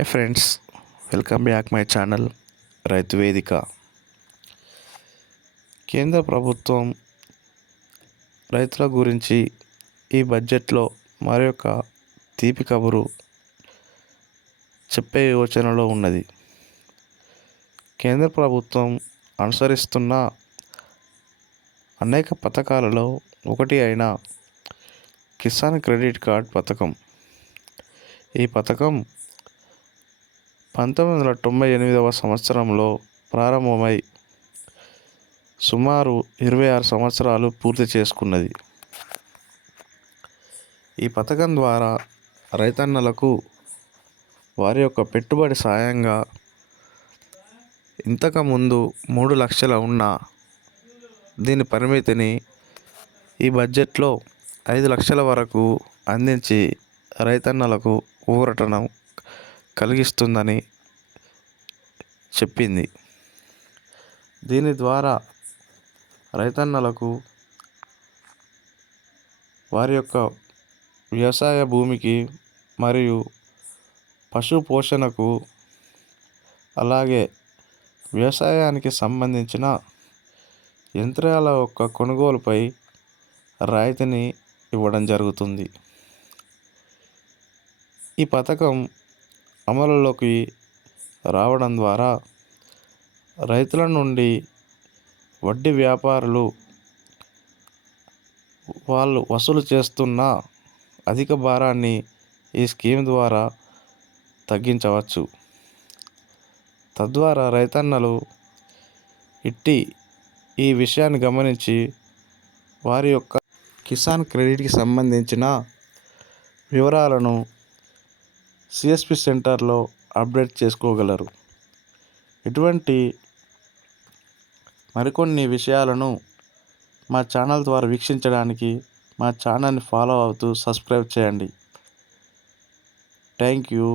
Hi friends welcome back my channel Rythu Vedika. కేంద్ర ప్రభుత్వం రైతుల గురించి ఈ బడ్జెట్లో మరొక తీపి కబురు చెప్పే యోచనలో ఉన్నది. కేంద్ర ప్రభుత్వం అనుసరిస్తున్న అనేక పథకాలలో ఒకటి అయిన కిసాన్ క్రెడిట్ కార్డ్ పథకం. ఈ పథకం పంతొమ్మిది వందల తొంభై ఎనిమిదవ సంవత్సరంలో ప్రారంభమై సుమారు ఇరవై ఆరు సంవత్సరాలు పూర్తి చేసుకున్నది. ఈ పథకం ద్వారా రైతన్నలకు వారి యొక్క పెట్టుబడి సాయంగా ఇంతకుముందు మూడు లక్షల ఉన్న దీని పరిమితిని ఈ బడ్జెట్లో ఐదు లక్షల వరకు అందించి రైతన్నలకు ఊరటను కలిగిస్తుందని చెప్పింది. దీని ద్వారా రైతన్నలకు వారి యొక్క వ్యవసాయ భూమికి మరియు పశు పోషణకు అలాగే వ్యవసాయానికి సంబంధించిన యంత్రాల యొక్క కొనుగోలుపై రాయితీని ఇవ్వడం జరుగుతుంది. ఈ పథకం అమలులోకి రావడం ద్వారా రైతుల నుండి వడ్డీ వ్యాపారులు వాళ్ళు వసూలు చేస్తున్న అధిక భారాన్ని ఈ స్కీమ్ ద్వారా తగ్గించవచ్చు. తద్వారా రైతన్నలు ఇట్టి ఈ విషయాన్ని గమనించి వారి యొక్క కిసాన్ క్రెడిట్కి సంబంధించిన వివరాలను సిఎస్పి సెంటర్లో అప్డేట్ చేసుకోగలరు. ఇటువంటి మరికొన్ని విషయాలను మా ఛానల్ ద్వారా వీక్షించడానికి మా ఛానల్ని ఫాలో అవుతూ సబ్స్క్రైబ్ చేయండి. Thank you.